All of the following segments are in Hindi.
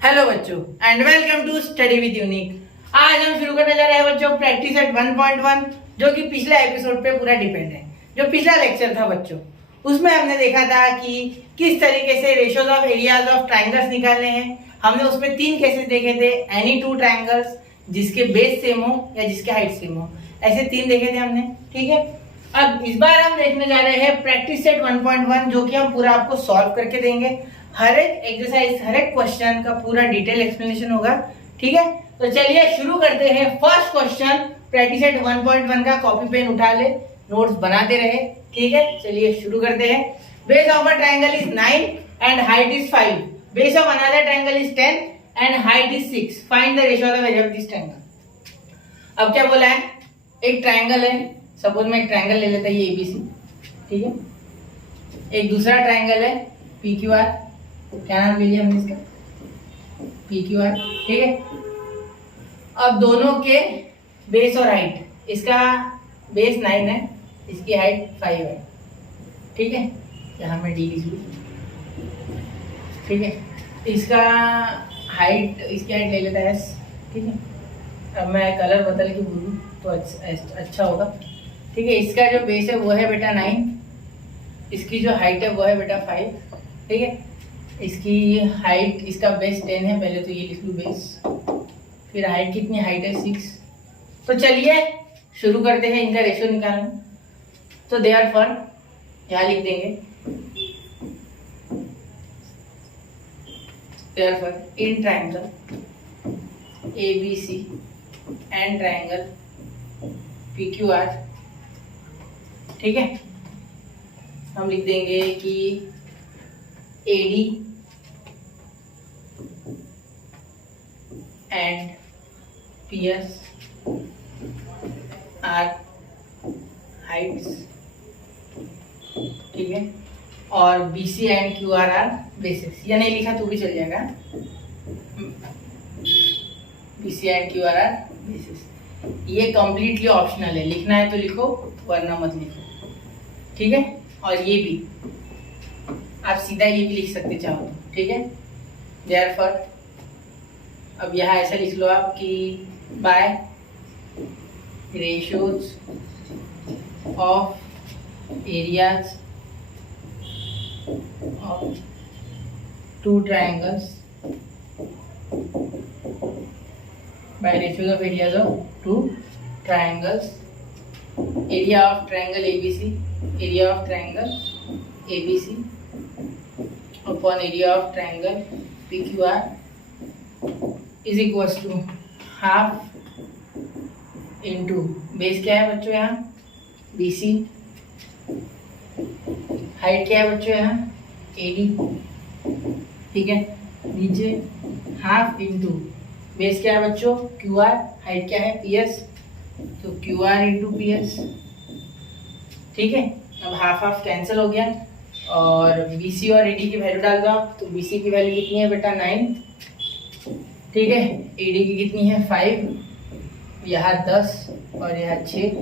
हेलो बच्चों and welcome to study with Unique. आज हम शुरू करने जा रहे हैं बच्चों प्रैक्टिस सेट 1.1 जो कि पिछले एपिसोड पे पूरा डिपेंड है। जो पिछला लेक्चर था बच्चों उसमें हमने देखा था कि किस तरीके से ratios of areas of triangles निकालने हैं। हमने उसमें 3 केसेस देखे थे, एनी 2 ट्राइंगल्स जिसके बेस सेम हो या जिसके हाइट सेम हो, ऐसे 3 देखे थे हमने। ठीक है, अब इस बार हम देखने जा रहे हैं प्रैक्टिस सेट 1.1 जो कि हम पूरा आपको सॉल्व करके देंगे। हर एक एक्सरसाइज, हर एक क्वेश्चन का पूरा डिटेल एक्सप्लेनेशन होगा। ठीक है, तो चलिए शुरू करते हैं। फर्स्ट क्वेश्चन प्रैक्टिस सेट 1.1 का कॉपी पेन उठा ले, नोट्स बनाते रहे। ठीक है, चलिए शुरू करते हैं। Base of a triangle is 9 and height is 5। Base of another triangle is 10 and height is 6। Find the ratio of the area of this triangle. अब क्या बोला है, एक ट्रायंगल है, सपोज मैं एक ट्रायंगल ले लेता हूं ये एबीसी। ठीक है, एक दूसरा ट्रायंगल है पीक्यूआर, क्या नाम ले लिया हमने इसका, पीक्यूआर। ठीक है, अब दोनों के बेस और हाइट, इसका बेस 9 है, इसकी हाइट 5 है। ठीक है, यहाँ मैं डी लिख लूँ। ठीक है, इसका हाइट, इसकी हाइट ले लेता है एस। ठीक है, अब मैं कलर बदल के बोलूँ तो अच्छा होगा। ठीक है, इसका जो बेस है वो है बेटा 9, इसकी जो हाइट है वो है बेटा 5। ठीक है, इसकी हाइट, इसका बेस 10 है, पहले तो ये लिख लूँ बेस, फिर हाइट कितनी, हाइट है 6। तो चलिए शुरू करते हैं इनका रेशियो निकालना। तो देयरफॉर यहाँ लिख देंगे, therefore in triangle ABC and triangle PQR, ठीक है, हम लिख देंगे कि AD and PS are heights। ठीक है, और BC and QR are bases। या नहीं लिखा तो भी चल जाएगा, BC and QR are bases। ये कंप्लीटली ऑप्शनल है, लिखना है तो लिखो वरना मत लिखो। ठीक है, और ये भी आप सीधा ये भी लिख सकते चाहो तो। ठीक है, देयरफॉर अब यहाँ ऐसा लिख लो आप कि by ratios of areas of 2 triangles, by ratios of areas of 2 triangles, area of triangle ABC, area of triangle ABC upon area of triangle PQR is equals to half into base क्या है बच्चों यहाँ BC, हाइट क्या है बच्चों यहाँ AD। ठीक है, नीचे हाफ इंटू बेस क्या है बच्चों QR, हाइट क्या है PS, तो QR इंटू PS। ठीक है, अब हाफ हाफ कैंसिल हो गया और BC और AD की वैल्यू डाल दो आप। तो BC की वैल्यू कितनी है बेटा 9। ठीक है, AD की कितनी है 5, यहाँ 10 और यहाँ 6,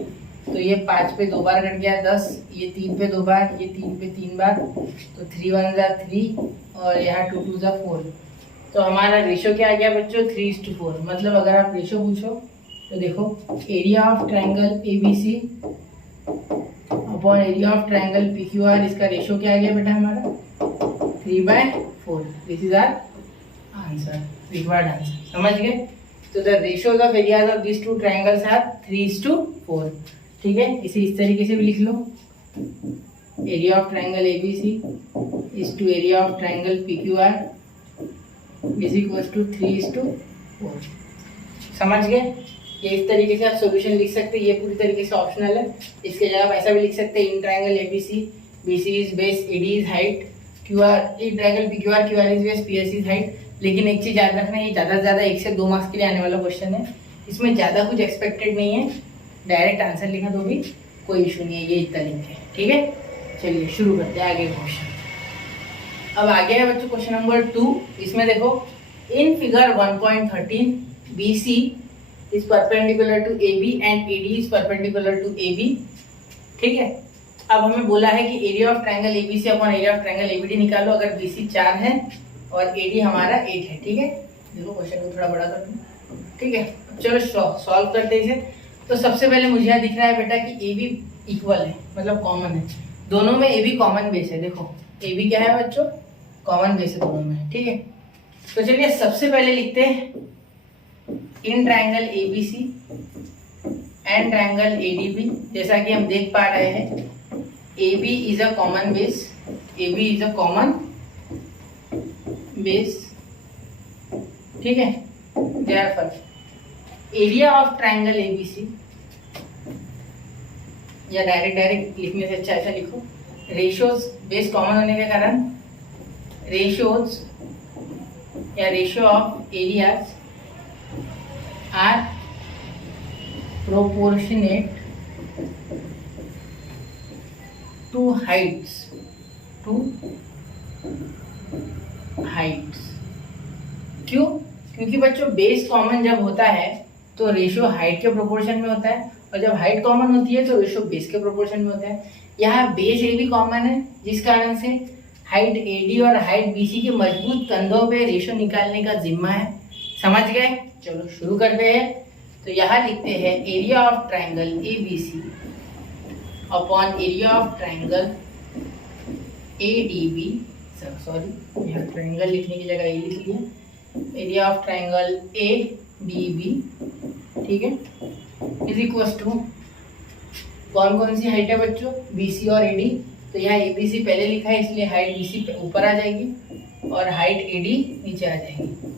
तो ये 5 पे 2 बार कट गया 10, ये 3 पे 2 बार, ये 3 पे 3 बार, तो 3 1 जा 3 और यहाँ 2 2 जा 4। तो हमारा रेशियो क्या आ गया बच्चों 3:4। मतलब अगर आप रेशियो पूछो तो देखो area of triangle ABC upon area of triangle PQR, इसका रेशियो क्या आ गया बेटा हमारा 3/4। This is our answer, required answer. समझ गए? तो the ratios of areas of this 2 triangles are 3:4। ठीक है, इसे इस तरीके से भी लिख लो, area of triangle ABC is to area of triangle PQR is equals to 3:4। समझ गए? ये इस तरीके से आप सॉल्यूशन लिख सकते हैं, ये पूरी तरीके से ऑप्शनल है। इसके जगह आप ऐसा भी लिख सकते हैं, in triangle ABC BC is base, AD is height, QR in triangle PQR QR is base, PS is height. लेकिन एक चीज याद रखना, ये ज़्यादा से ज़्यादा 1 से 2 मार्क्स के लिए आने वाला क्वेश्चन है, इसमें ज़्यादा कुछ एक्सपेक्टेड नहीं है, डायरेक्ट आंसर लिखा तो भी कोई इशू नहीं है, ये इतना लिंक है। ठीक है, चलिए शुरू करते हैं आगे क्वेश्चन। अब आगे है बच्चों क्वेश्चन नंबर 2। इसमें देखो in figure 1.13 BC is perpendicular to AB and AD is perpendicular to AB। ठीक है, अब हमें बोला है कि area of triangle ABC upon area of triangle ABD निकालो अगर BC 4 है और AD हमारा 8 है। ठीक है, देखो क्वेश्चन को थोड़ा बड़ा कर दूं, ठीक है। चलो सॉल्व करते हैं इसे। तो सबसे पहले मुझे यहाँ दिख रहा है बेटा कि ए बी इक्वल है, मतलब कॉमन है, दोनों में ए बी कॉमन बेस है। देखो ए बी क्या है बच्चों, कॉमन बेस है दोनों में, ठीक है। तो चलिए सबसे पहले लिखते हैं in triangle A B C and triangle A D B. जैसा कि हम देख पा रहे हैं A B is a common base, A B is a common base, ठीक है। Therefore area of triangle A B C, या डायरेक्ट लिखने से अच्छा ऐसा लिखो, रेशियोज बेस कॉमन होने के कारण रेशियोज या ratio of areas are proportionate to heights, क्यों? क्योंकि बच्चों बेस कॉमन जब होता है तो रेशियो हाइट के प्रोपोर्शन में होता है, और जब हाइट कॉमन होती है तो रेशियो बेस के प्रोपोर्शन में होता है। यहाँ बेस ए भी कॉमन है, जिस कारण से हाइट ए डी और हाइट बी सी के मजबूत कंधों पे रेशियो निकालने का जिम्मा है। समझ गए? चलो शुरू करते हैं। तो यहाँ लिखते हैं area of triangle A B C upon area of triangle A D B, sorry यहाँ ट्रायंगल लिखने की जगह ए लिख लिया, area of triangle A D B, ठीक है, इज इक्वल टू कौन कौन सी हाइट है बच्चों, बी सी और ए डी। तो यहाँ ए बी सी पहले लिखा है इसलिए हाइट बी सी ऊपर आ जाएगी और हाइट ए डी नीचे आ जाएगी,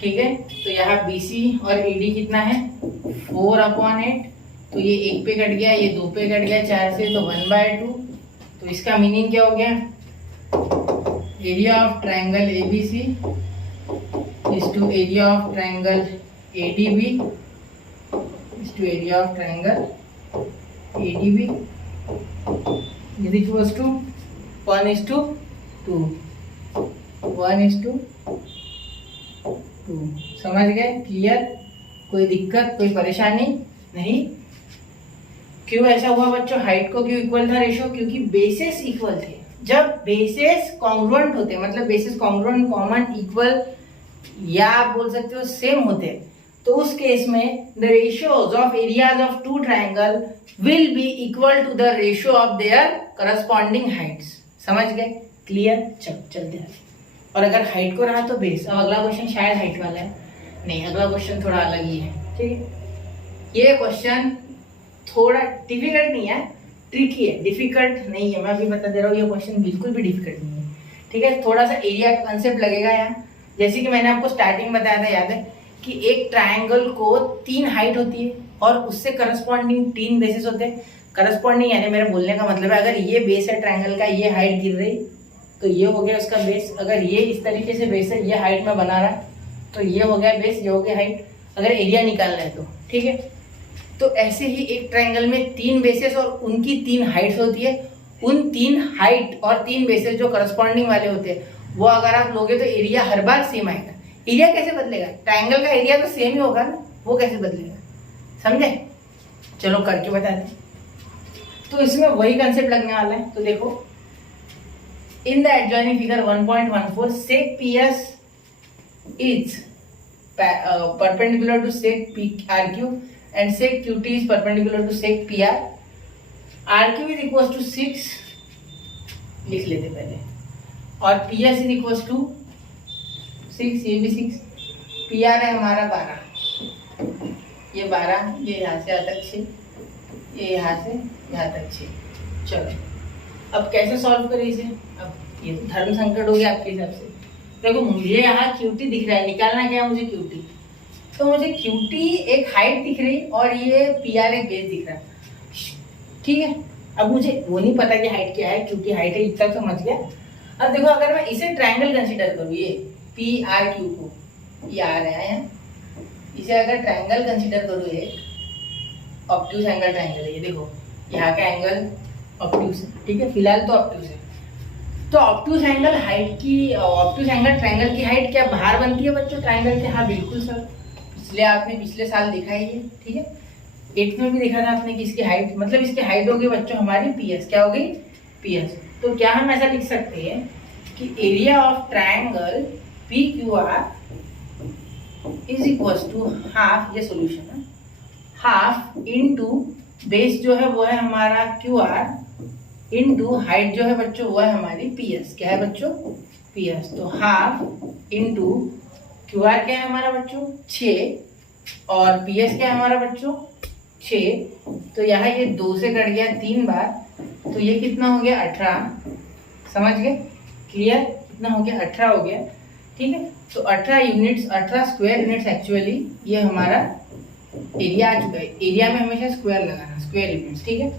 ठीक है। तो यहाँ बी सी और ए डी कितना है 4/8, तो ये 1 पे कट गया, ये 2 पे कट गया 4 से, तो 1/2। तो इसका मीनिंग क्या हो गया, area of triangle A B C is to area of triangle A D B is to area of triangle A D B is equal to 1:2, 1:2। समझ गए? क्लियर? कोई दिक्कत, कोई परेशानी नहीं? क्यों ऐसा हुआ बच्चों, हाइट को क्यों इक्वल था रेशियो? क्योंकि बेसेस इक्वल थे। जब बेसेस कॉन्ग्रुएंट होते, मतलब बेसेस कॉन्ग्रुएंट, कॉमन, इक्वल, या आप बोल सकते हो सेम होते, तो उस केस में the ratios of areas of two triangle will be equal to the ratio of their corresponding heights. समझ गए? क्लियर? चलते हैं। और अगर हाइट को रहा तो बेस। अब अगला क्वेश्चन शायद हाइट वाला है, नहीं, अगला क्वेश्चन थोड़ा अलग ही है, ठीक है। ये क्वेश्चन थोड़ा डिफिकल्ट नहीं है, ट्रिकी है, डिफिकल्ट नहीं है, मैं अभी बता दे रहा हूँ, ये क्वेश्चन बिल्कुल भी डिफिकल्ट नहीं है, ठीक है। थोड़ा सा एरिया का कंसेप्ट लगेगा यहाँ, जैसे कि मैंने आपको स्टार्टिंग में बताया था, याद है कि एक ट्रायंगल को 3 हाइट होती है और उससे करस्पॉन्डिंग 3 बेसिस होते हैं। करस्पॉन्डिंग यानी मेरे बोलने का मतलब है, अगर ये बेस है ट्रायंगल का, ये हाइट गिर रही तो ये हो गया उसका बेस। अगर ये इस तरीके से बेस है, ये हाइट में बना रहा है, तो ये हो गया बेस, ये हो गया हाइट, अगर एरिया निकालना है तो, ठीक है। तो ऐसे ही एक ट्रायंगल में 3 बेसेस और उनकी 3 हाइट्स होती है। उन 3 हाइट और 3 बेसेस जो करस्पॉन्डिंग वाले होते हैं, वो अगर आप लोगे तो एरिया हर बार सेम आएगा। एरिया कैसे बदलेगा? ट्रायंगल का एरिया तो सेम ही होगा ना, वो कैसे बदलेगा? समझे? चलो करके बताते हैं। तो इसमें वही कंसेप्ट लगने वाला है। तो देखो, in the adjoining figure 1.14 sec PS is perpendicular to sec PRQ and sec QT is perpendicular to sec PR. RQ is equals to 6 लिख लेते पहले, और PS is equals to 6, ये भी 6, PR है हमारा 12, ये 12, ये यहाँ से यहाँ तक 6, ये यहाँ से यहाँ तक 6। चलो अब कैसे सॉल्व करें इसे? अब ये धर्म संकट हो गया आपके हिसाब से। देखो मुझे यहाँ QT दिख रहा है, निकालना क्या है मुझे QT। तो मुझे QT एक हाइट दिख रही और ये PR एक बेस दिख रहा है, ठीक है। अब मुझे वो नहीं पता कि हाइट क्या है, QT हाइट है, इतना समझ गया। अब देखो अगर मैं इसे ट्रायंगल कंसीडर करूँ, ये PRQ को, ये आ रहा है, इसे अगर ट्रायंगल कंसीडर करूँ, एक ऑब्ट्यूज एंगल ट्रायंगल है, ये देखो यहाँ का एंगल ऑब्ट्यूज है, ठीक है, फिलहाल तो ऑब्ट्यूज है। तो ऑब्ट्यूज एंगल हाइट की, ऑब्ट्यूज एंगल ट्रायंगल की हाइट क्या बाहर बनती है बच्चों ट्रायंगल के? हाँ बिल्कुल सर, इसलिए आपने पिछले साल देखा ही है, ठीक है। 8th में भी देखा था आपने कि इसकी हाइट, मतलब इसकी हाइट होगी बच्चों हमारी PS। क्या होगी? PS। तो क्या हम ऐसा लिख सकते हैं कि area of triangle PQR is equal to half, ये सोल्यूशन है, हाफ इंटू बेस जो है वो है हमारा क्यू आर इंटू हाइट जो है बच्चों वो है हमारी पी एस। क्या है बच्चों? P S. तो हाफ इंटू क्यू आर क्या है हमारा बच्चों 6 और पी एस क्या है हमारा बच्चों 6। तो यहाँ ये 2 से कट गया 3 बार, तो ये कितना हो गया 18। समझ गए? क्लियर? कितना हो गया 18 हो गया। ठीक है, तो 18 यूनिट्स, 18 स्क्वायर यूनिट्स एक्चुअली ये हमारा एरिया आ चुका है। एरिया में हमेशा स्क्वायर लगाना, स्क्वायर यूनिट्स। ठीक है,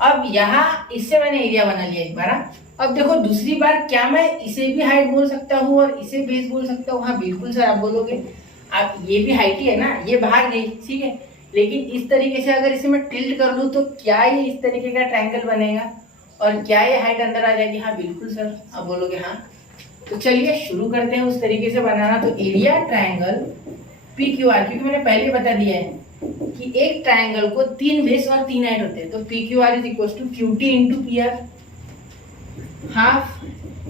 अब यहाँ इससे मैंने एरिया बना लिया एक बार। अब देखो दूसरी बार क्या मैं इसे भी हाइट बोल सकता हूँ और इसे बेस बोल सकता हूँ? हाँ बिल्कुल सर, आप बोलोगे आप ये भी हाइट ही है ना, ये बाहर गई। ठीक है, लेकिन इस तरीके से अगर इसे मैं टिल्ट कर लूँ तो क्या ये इस तरीके का ट्रायंगल बनेगा और क्या ये हाइट अंदर आ जाएगी? हाँ बिल्कुल सर, आप बोलोगे हाँ। तो चलिए शुरू करते हैं उस तरीके से बनाना। तो area triangle P Q are, क्योंकि मैंने पहले बता दिया है कि एक ट्रायंगल को 3 बेस और 3 हाइट होते हैं। तो P Q R is equal to Q T into P R, half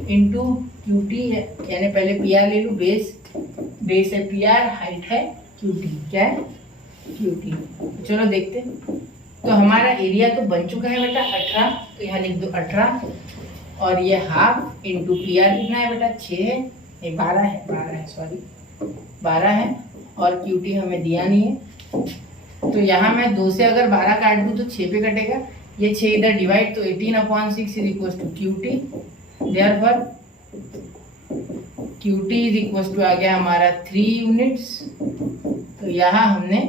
into Q T है, यानी पहले पी आर ले लूँ, बेस है पी आर, हाइट है क्यू टी। क्या है? Q T. चलो देखते। तो हमारा एरिया तो बन चुका है बेटा 18, तो यहाँ लिख दो 18 और ये हाफ इंटू पी आर कितना है बेटा 6 है, ये 12 है सॉरी 12 है और क्यू टी हमें दिया नहीं है। तो यहाँ मैं 2 से अगर 12 काट दूँ तो 6 पे कटेगा, ये 6 इधर डिवाइड, तो 18/6 is equal to Q T. Therefore Q T is equal to आ गया हमारा 3 यूनिट्स। तो यहाँ हमने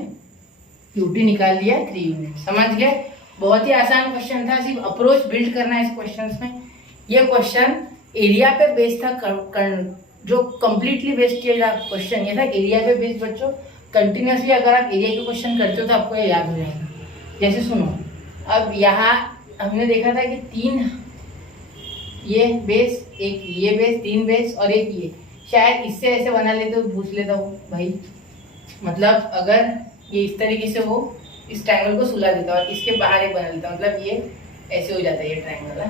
क्यू टी निकाल दिया 3 यूनिट। समझ गए? बहुत ही आसान क्वेश्चन था, सिर्फ अप्रोच बिल्ड करना है इस क्वेश्चन में। ये क्वेश्चन एरिया पे बेस्ड था, जो कंप्लीटली बेस्ड किया था क्वेश्चन ये था एरिया पे बेस्ड। बच्चों कंटिन्यूसली अगर आप एरिया के क्वेश्चन करते हो तो आपको ये याद हो जाएगा। जैसे सुनो, अब यहाँ हमने देखा था कि 3 ये बेस, एक ये बेस, 3 बेस और एक ये, शायद इससे ऐसे बना लेते तो पूछ लेता हूँ भाई, मतलब अगर ये इस तरीके से हो इस ट्रायंगल को सुला देता और इसके बाहर एक बना लेता, मतलब ये ऐसे हो जाता है ये ट्रायंगल।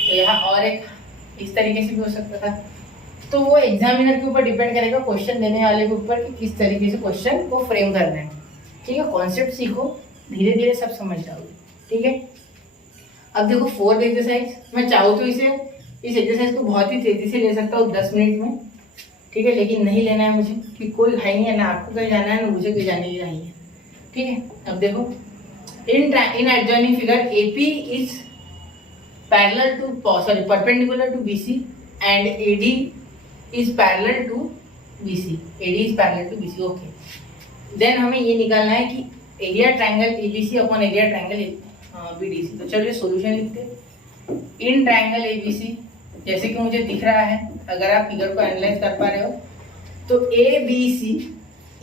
तो यहाँ और एक इस तरीके से भी हो सकता था। तो वो एग्जामिनर के ऊपर डिपेंड करेगा, क्वेश्चन देने वाले के ऊपर कि किस तरीके से क्वेश्चन को फ्रेम करना है। ठीक है, कॉन्सेप्ट सीखो, धीरे धीरे सब समझ जाओगे। ठीक है, अब देखो 4th एक्सरसाइज, मैं चाहूँ तो इस एक्सरसाइज को बहुत ही तेजी से ले सकता हूँ 10 मिनट में। ठीक है, लेकिन नहीं लेना है मुझे, कि कोई है नहीं है ना, आपको कहीं जाना है ना मुझे कहीं जाने की नहीं है। ठीक है, अब देखो in adjoining figure AP is parallel to perpendicular to BC and AD is parallel to BC। AD is parallel to BC। Okay, then हमें ये निकालना है कि area triangle ABC upon area triangle BDC। तो चलिए सॉल्यूशन लिखते हैं। इन ट्रायंगल ABC जैसे कि मुझे दिख रहा है, अगर आप फिगर को एनालाइज कर पा रहे हो तो ABC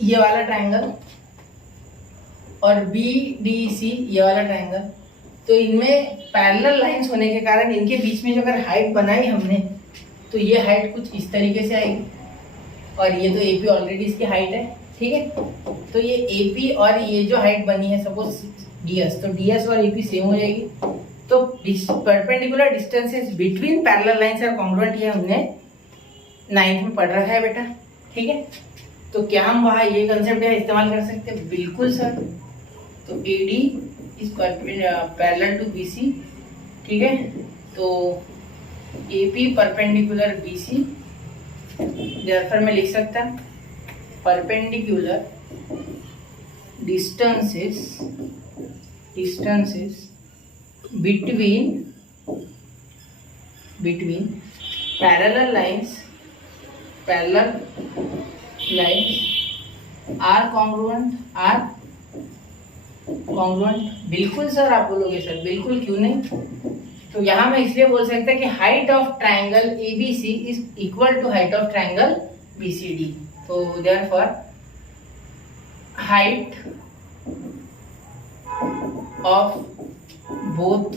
ये वाला ट्रायंगल और BDC ये वाला ट्रायंगल, तो इनमें पैरेलल लाइंस होने के कारण इनके बीच में जो अगर हाइट बनाई हमने तो ये हाइट कुछ इस तरीके से आएगी और ये तो AP ऑलरेडी इसकी हाइट है। ठीक है, तो ये AP और ये जो हाइट बनी है सपोज DS, तो DS और AP सेम हो जाएगी। तो perpendicular distances between parallel lines are congruent, ये हमने 9th में पढ़ रखा है बेटा। ठीक है, तो क्या हम वहाँ ये कंसेप्ट इस्तेमाल कर सकते हैं? बिल्कुल सर। तो AD is parallel to BC। ठीक है, तो AP परपेंडिकुलर BC, देयरफॉर मैं लिख सकता perpendicular distances between parallel lines are congruent। बिल्कुल सर, आप बोलोगे सर बिल्कुल, क्यों नहीं। तो यहाँ मैं इसलिए बोल सकता कि height of triangle ABC is equal to height of triangle BCD। तो therefore height of both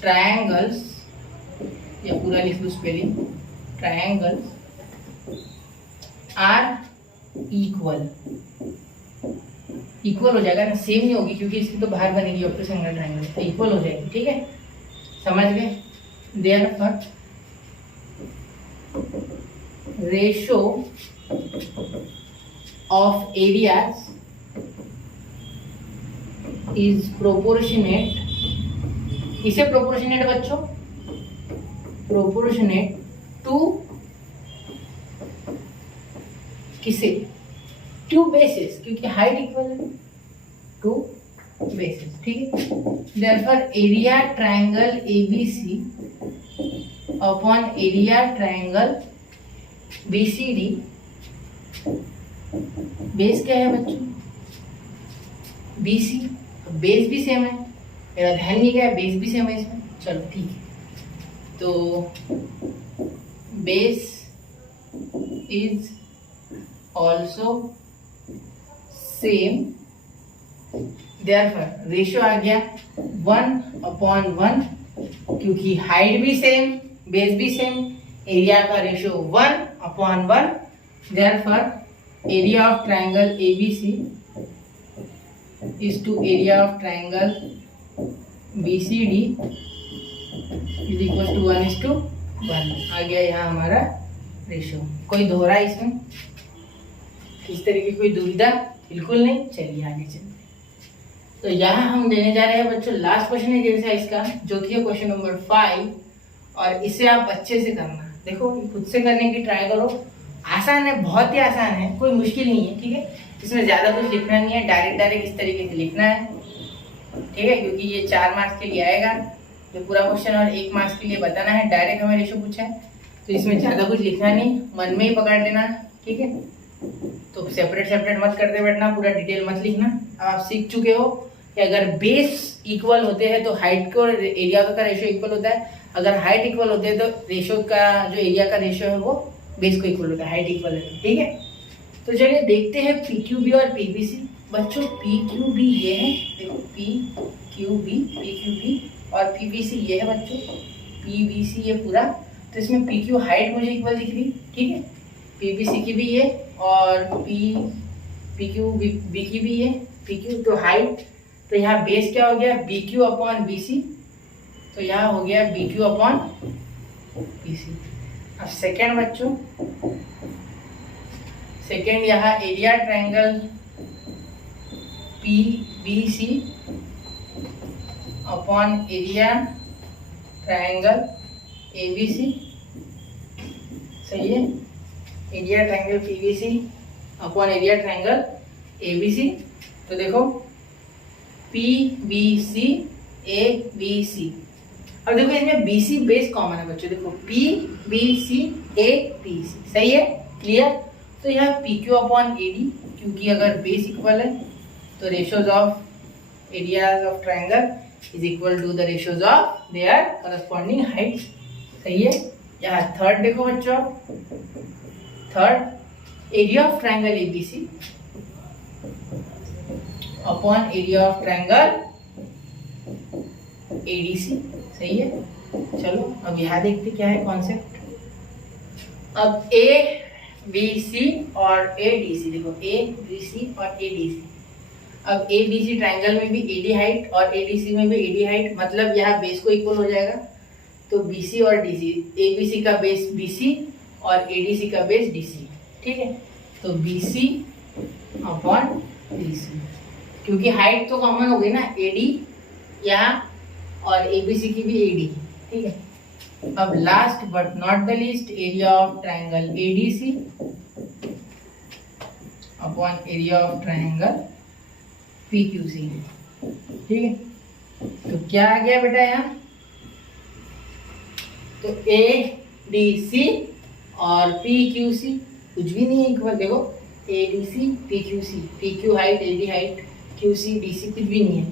triangles, ये पूरा लिख लो स्पेलिंग, ट्रायंगल्स आर इक्वल हो जाएगा ना, सेम नहीं होगी क्योंकि इसकी तो बाहर बनेगी ऑप्टिक एंगल ट्रायंगल, तो इक्वल हो जाएगी। ठीक है, समझ गए? Therefore ratio of areas is proportionate, इसे proportionate बच्चों, proportionate to किसे, टू बेसिस, क्योंकि हाइट इक्वल है टू बेसिस, ठीक है। Therefore area triangle ABC upon area triangle BCD, base क्या है बच्चों, बीसी, बेस भी सेम है, मेरा ध्यान नहीं गया, बेस भी सेम है इसमें, चलो ठीक है। तो base is also same, therefore ratio आ गया 1/1, क्योंकि हाइट भी सेम, बेस भी सेम, एरिया का ratio 1/1, therefore area of triangle ABC is to area of triangle BCD is equal to 1:1। आ गया यहाँ हमारा रेशियो। कोई दोहरा इसमें, इस तरह की कोई दुविधा बिल्कुल नहीं। चलिए आगे चलते हैं। तो यहाँ हम देने जा रहे हैं बच्चों लास्ट क्वेश्चन है जैसा इसका, जो कि है क्वेश्चन नंबर 5, और इसे आप अच्छे से करना। देखो खुद से करने की ट्राई करो, आसान है, बहुत ही आसान है, कोई मुश्किल नहीं है, ठीक है। इसमें ज़्यादा कुछ लिखना नहीं है, डायरेक्ट इस तरीके से लिखना है, ठीक है, क्योंकि ये 4 मार्क्स के लिए आएगा जो पूरा क्वेश्चन, और 1 मार्क्स के लिए बताना है। डायरेक्ट हमें रेशो पूछा है तो इसमें ज़्यादा कुछ लिखना नहीं, मन में ही पकड़ लेना, ठीक है। तो सेपरेट मत करते बैठना, पूरा डिटेल मत लिखना। अब आप सीख चुके हो कि अगर बेस इक्वल होते हैं तो हाइट को एरिया का रेशियो इक्वल होता है, अगर हाइट इक्वल होते हैं तो रेशियो का जो एरिया का रेशियो है वो बेस को इक्वल होता है, हाइट इक्वल है, ठीक है। तो चलिए देखते हैं पीक्यूबी और पीबीसी। बच्चों पीक्यूबी ये है, देखो पीक्यूबी और पीबीसी ये है बच्चों, पीबीसी ये पूरा। तो इसमें पीक्यू हाइट मुझे इक्वल दिख रही, ठीक है, पीबीसी की भी ये, और पीक्यू बी की भी ये, पीक्यू तो हाइट। तो यहाँ बेस क्या हो गया, बीक्यू अपॉन बीसी, तो यहाँ हो गया बीक्यू अपॉन बीसी। अब सेकेंड बच्चों, सेकेंड यहाँ area triangle PBC upon area triangle ABC, सही है। Area triangle PBC upon area triangle ABC. तो देखो पीबीसी एबीसी, अब देखो इसमें बीसी बेस कॉमन है बच्चों, देखो पीबीसी एबीसी, सही है, क्लियर। तो यहाँ PQ अपॉन AD, क्योंकि अगर बेस इक्वल है तो ratios of areas of triangle is equal to the ratios of their corresponding height, सही है। यहाँ थर्ड देखो बच्चों, third area of triangle ABC upon area of triangle ADC, सही है। चलो अब यहाँ देखते क्या है कॉन्सेप्ट। अब ABC और ADC, देखो ABC और ADC, अब ABC ट्रायंगल में भी AD हाइट और ADC में भी AD हाइट, मतलब यहाँ बेस को इक्वल हो जाएगा। तो BC और DC, ABC का बेस BC और ADC का बेस DC, ठीक है। तो BC अपॉन DC, क्योंकि हाइट तो कॉमन हो गई ना, AD यहाँ और ABC की भी AD, ठीक है। अब last but not the least area of triangle ADC upon area of triangle PQC, ठीक है। तो क्या आ गया बेटा यहाँ, तो ADC और PQC कुछ भी नहीं है इक्वल, देखो ADC PQC, PQ height AD height, QC DC कुछ भी नहीं है।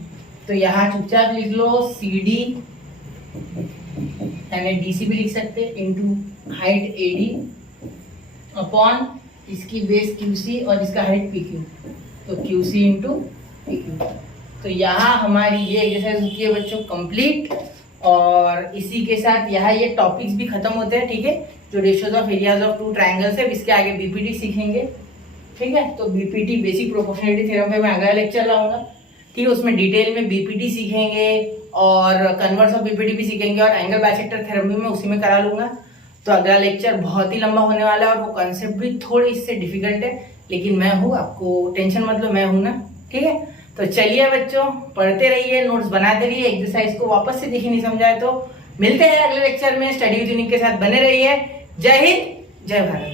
तो यहाँ चुपचाप लिख लो CD, यानी DC भी लिख सकते हैं, इनटू हाइट AD अपॉन इसकी बेस QC और इसका हाइट PQ, तो QC इंटू PQ। तो यहाँ हमारी ये एक्सरसाइज होती है बच्चों कंप्लीट, और इसी के साथ यहाँ ये टॉपिक्स भी खत्म होते हैं, ठीक है। जो ratios of areas of two triangles है, इसके आगे BPT सीखेंगे, ठीक है। तो BPT बेसिक प्रोपोर्शनलिटी थ्योरम पे मैं अगला लेक्चर लाऊंगा, ठीक है। उसमें डिटेल में BPT सीखेंगे और कन्वर्स ऑफ BPT भी सीखेंगे, और एंगल बाइसेक्टर थ्योरम भी मैं उसी में करा लूंगा। तो अगला लेक्चर बहुत ही लंबा होने वाला है और वो कॉन्सेप्ट भी थोड़ी इससे डिफिकल्ट है, लेकिन मैं हूँ, आपको टेंशन मत लो, मैं हूँ ना, ठीक है। तो चलिए बच्चों, पढ़ते रहिए, नोट्स बनाते रहिए, एक्सरसाइज को वापस से देखिए नहीं समझाए तो। मिलते हैं अगले लेक्चर में, स्टडी विद यूनिक के साथ बने रहिए। जय हिंद, जय भारत।